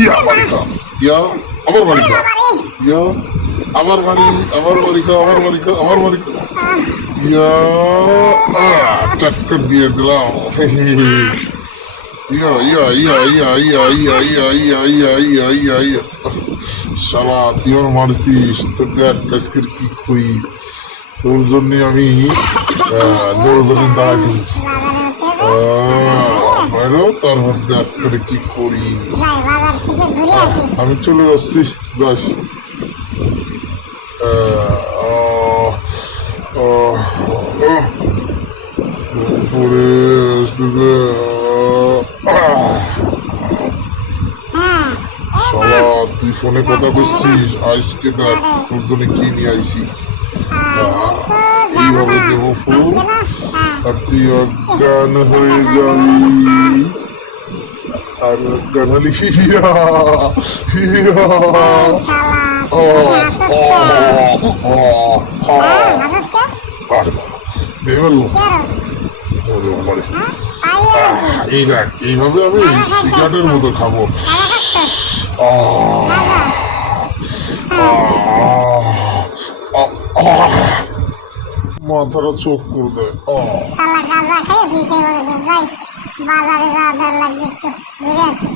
ইয়া বাড়ি খা, ইয়া আমার বাড়ি খা, ইয়া আমার বাড়ি, আমার বাড়ি খা, আমার বাড়ি খা, আমার বাড়ি খা, ইয়া টক্কর দিয়ে দিলাম। ইয়া ইয়া ইয়া ইয়া ইয়া ইয়া ইয়া ইয়া ইয়া ইয়া ইয়া ইয়া শালা তুই আমার মারছিস, তো দেখ আজকের কি করি তোর জন্য আমি দৌড়ে দাঁড়াচ্ছি। তার মধ্যে তোর কি করি, আমি চলে যাচ্ছি, যাস। পরে আসতেছে শালা তুই ফোনে কথা বলছিস, আজকে দেখ তোর জন্য কি নিয়ে আইসি। এইভাবে দেবো ফুল আর তুই অজ্ঞান হয়ে যাবি, আর অজ্ঞান হলি হিয়া হিয়া এই দেখ এইভাবে আমি সিগারেটের মতো খাবো। মাথাটা চোখ করে দেয়। বাজারে যাওয়া লাগবে, একটু ঘুরে আসি।